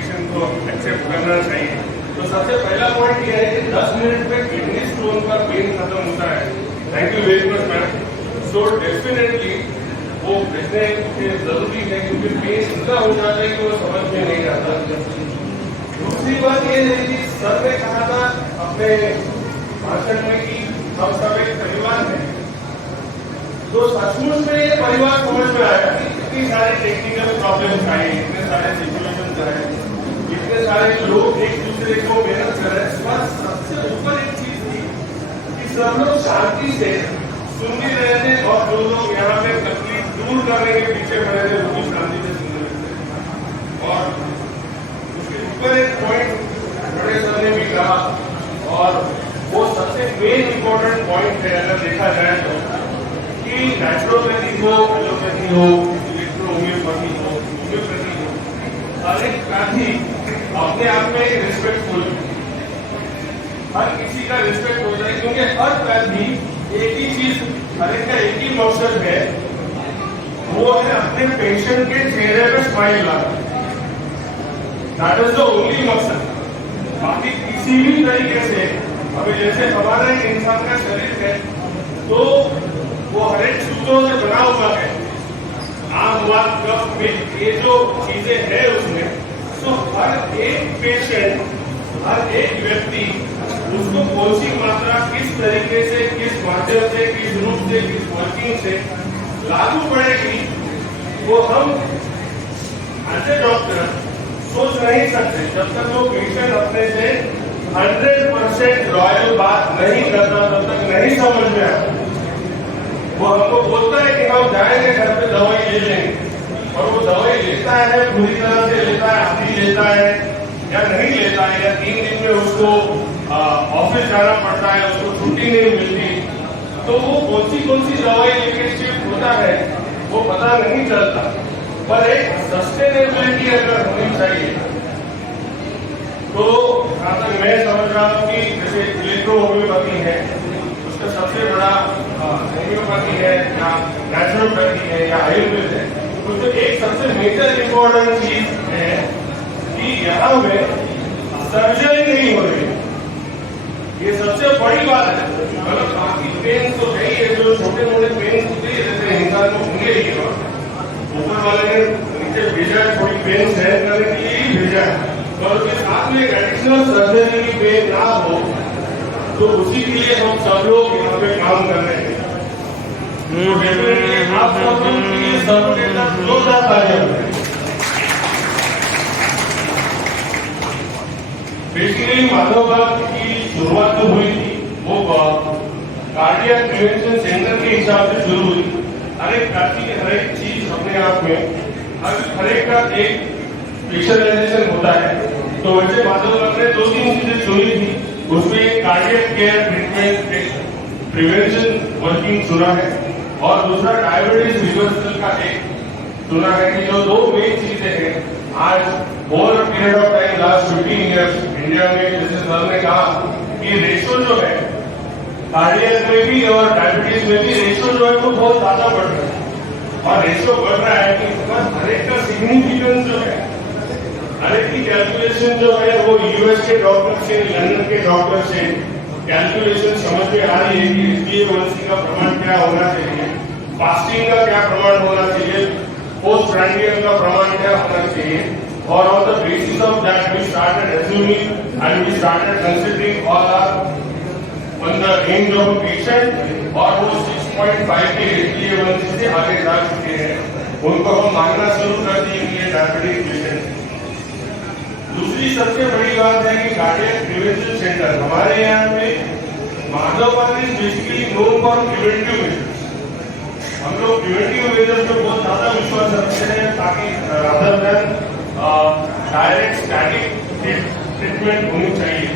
Patient को accept करना चाहिए। तो सबसे पहला पॉइंट ये है कि 10 मिनट में किडनी स्टोन का पेन खत्म होता है। Thank you very much ma'am. So definitely वो भेजने के जरूरी है क्योंकि पेन इतना हो जाता है कि वो समझ में नहीं आता। दूसरी बात ये है कि सर ने कहा था अपने भाषण में कि हम सब एक परिवार है। तो सचमुच में ये परिवार समझ में आया कि इतनी सारे टेक्निकल प्रॉब्लम्स आए, इतने सारे सिचुएशंस आए, इतने सारे लोग एक दूसरे को मेहनत कर रहे हैं। बस सबसे ऊपर एक चीज थी कि सब लोग शांति से सुन भी रहे थे और जो लोग यहाँ पे तकलीफ दूर करने के पीछे खड़े थे वो भी शांति से सुन रहे थे। और उसके ऊपर एक पॉइंट बड़े सर ने भी कहा और वो सबसे मेन इंपॉर्टेंट पॉइंट है अगर देखा जाए तो कि नेचुरोपैथी हो, एलोपैथी हो, इलेक्ट्रो होम्योपैथी हो, होम्योपैथी हो, हर एक पैथी अपने आप में एक रिस्पेक्टफुल है। हर किसी का रिस्पेक्ट हो जाए क्योंकि हर पैथी एक ही चीज, हर एक का एक ही मकसद है, वो है अपने पेशेंट के चेहरे पे स्माइल लाना। दैट इज द ओनली मकसद। बाकी किसी भी तरीके से अभी जैसे हमारा एक इंसान का शरीर है तो वो हर एक सूत्रों से बना हुआ है, आम वात कफ में ये जो चीजें हैं उसमें। तो हर एक पेशेंट, हर एक व्यक्ति उसको कौन सी मात्रा किस तरीके से, किस माध्यम से, किस रूप से, किस वर्किंग से लागू पड़ेगी वो हम एज ए डॉक्टर सोच नहीं सकते जब तक वो पेशेंट अपने से 100% लॉयल बात नहीं करता तब तक नहीं समझ में आता। वो हमको बोलता है कि हम जाएंगे घर पे दवाई ले लेंगे और वो दवाई लेता है, पूरी तरह से लेता है, आधी लेता है या नहीं लेता है, या 3 दिन में उसको ऑफिस जाना पड़ता है, उसको छुट्टी नहीं मिलती, तो वो कौन सी दवाई लेके शिफ्ट होता है वो पता नहीं चलता। पर एक सस्टेनेबिलिटी अगर होनी चाहिए तो जहां तक मैं समझ रहा हूँ कि जैसे इलेक्ट्रो होम्योपैथी है, उसका सबसे बड़ा होम्योपैथी है या नेचुरोपैथी है या आयुर्वेद है, तो एक सबसे मेजर इंपॉर्टेंट चीज है कि यहाँ में सर्जरी नहीं हो रही। ये सबसे बड़ी बात है। मतलब बाकी पेन तो है ही, जो छोटे मोटे पेन होते हैं जैसे इंसान को होंगे ही, ऊपर वाले ने नीचे भेजा थोड़ी पेन सहन करने के लिए ही भेजा है, और उसके साथ में एक एडिशनल सर्जरी की पेन ना हो तो उसी के लिए हम सब लोग यहाँ पे काम कर रहे हैं। तो डेफिनेटली आप सब लोग के लिए सबके साथ जोरदार तालियां बजाएं। बेसिकली माधवबाग की शुरुआत जो हुई थी वो कार्डियक प्रिवेंशन सेंटर के हिसाब से शुरू हुई। हर एक चीज अपने आप में हर एक का एक स्पेशलाइजेशन होता है। तो वैसे माधवबाग ने 2-3 चीजें चुनी थी, उसमें cardiac care treatment prevention working चुना है और दूसरा डायबिटीज रिवर्सल का एक चुना है कि जो 2 मेन चीजें हैं। आज over period of time last 15 years India में जैसे सर ने कहा कि रेशो जो है कार्डियक में भी और डायबिटीज में भी रेशो जो है वो बहुत ज्यादा बढ़ रहा है। और रेशो बढ़ रहा है कि हर एक का सिग्निफिकेंस जो है, हर एक की कैलकुलेशन जो है वो यूएस के डॉक्टर से, लंदन के डॉक्टर से कैलकुलेशन समझ में आ रही है कि HbA1c का प्रमाण क्या होना चाहिए, फास्टिंग का क्या प्रमाण होना चाहिए, पोस्ट प्राइमरी का प्रमाण क्या होना चाहिए। और on the basis of that we started assuming and we started considering all are on the range of patient, और वो 6.5 के HbA1c से आगे जा चुके हैं, उनको हम मानना शुरू कर दिए कि ये डायबिटिक पेशेंट। दूसरी सबसे बड़ी बात है कि कार्डियक प्रिवेंशन सेंटर हमारे यहाँ पे Madhavbaug is basically known for preventive measures. हम लोग प्रिवेंटिव मेजर्स पे बहुत ज्यादा विश्वास रखते हैं ताकि rather than direct static treatment होनी चाहिए।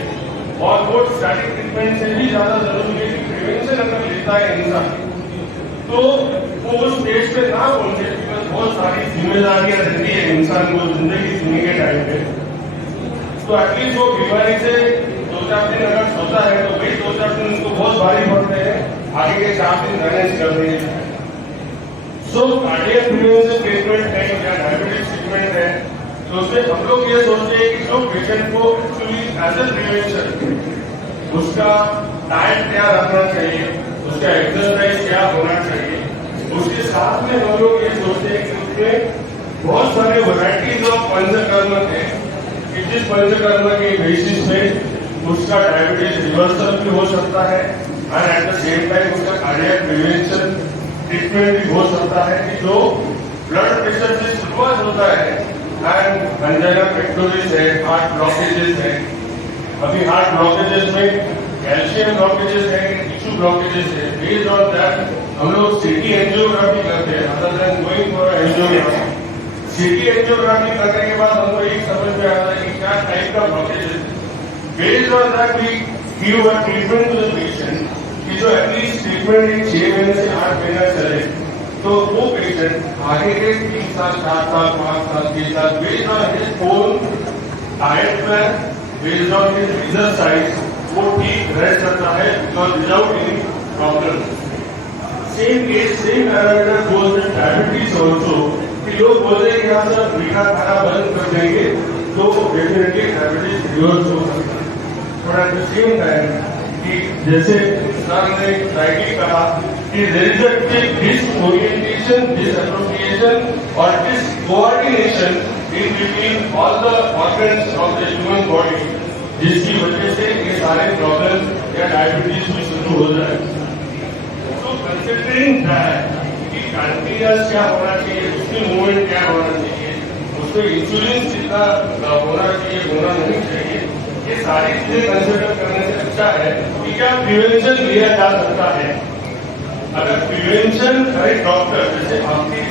और वो स्टैटिक ट्रीटमेंट से भी ज्यादा जरूरी है कि प्रिवेंशन अगर लेता है इंसान तो वो उस स्टेज पे ना पहुंचे, बिकॉज बहुत सारी जिम्मेदारियां रहती है इंसान को जिंदगी जीने के टाइम पे। तो एटलीस्ट वो बीमारी से 2-4 दिन अगर सोता है तो वही 2-4 दिन उसको बहुत भारी पड़ते हैं, आगे के 4 दिन मैनेज कर रहे हैं। सो कार्डियक प्रिवेंशन ट्रीटमेंट है या डायबिटीज ट्रीटमेंट है, तो तो उसमें हम लोग ये सोचते हैं कि जो पेशेंट को एक्चुअली एज ए प्रिवेंशन उसका डाइट क्या रखना चाहिए, उसका एक्सरसाइज क्या होना चाहिए, उसके साथ में हम लोग ये सोचते हैं कि उसमें बहुत सारे वैरायटीज ऑफ पंचकर्म थे कि जिस पंचकर्म के बेसिस पे उसका डायबिटीज रिवर्सल भी हो सकता है और एट द सेम टाइम उसका कार्डियक प्रिवेंशन ट्रीटमेंट भी हो सकता है कि जो ब्लड प्रेशर से शुरुआत होता है एंड अंजाइना पेक्टोरिस है, हार्ट ब्लॉकेजेस है। अभी हार्ट ब्लॉकेजेस में कैल्शियम ब्लॉकेजेस है, टिश्यू ब्लॉकेजेस है। बेस्ड ऑन दैट हम लोग सीटी एंजियोग्राफी करते हैं other than going for angiography. CT angiography करने के बाद हमको एक समझ में आता है कि क्या टाइप का blockages. Based on that we give a treatment to the patient कि जो एटलीस्ट ट्रीटमेंट 6 महीने से 8 महीना चले तो वो पेशेंट आगे के 3 साल 4 साल 5 साल 6 साल based on his own diet plan, based on his exercise वो ठीक रह सकता है without any problem. Same case same parameter goes with diabetes also कि लोग बोलते हैं कि हाँ सर मीठा खाना बंद कर देंगे तो डेफिनेटली डायबिटीज रिवर्स हो सकता है। But at the same time कि जैसे सर ने राइटली कहा कि there is a disorientation, disappropriation और discoordination in between all the organs of the human body, जिसकी वजह से ये सारे प्रॉब्लम या डायबिटीज भी शुरू हो जाए। तो कंसिडरिंग दैट कि कंटिन्यूअस क्या होना चाहिए, उसकी मूवमेंट क्या होना चाहिए, उसमें इंसुलिन कितना होना चाहिए, होना नहीं चाहिए, ये सारी चीजें कंसिडर करने से अच्छा है कि क्या प्रिवेंशन लिया जा सकता है। अगर प्रिवेंशन करे डॉक्टर जैसे आपकी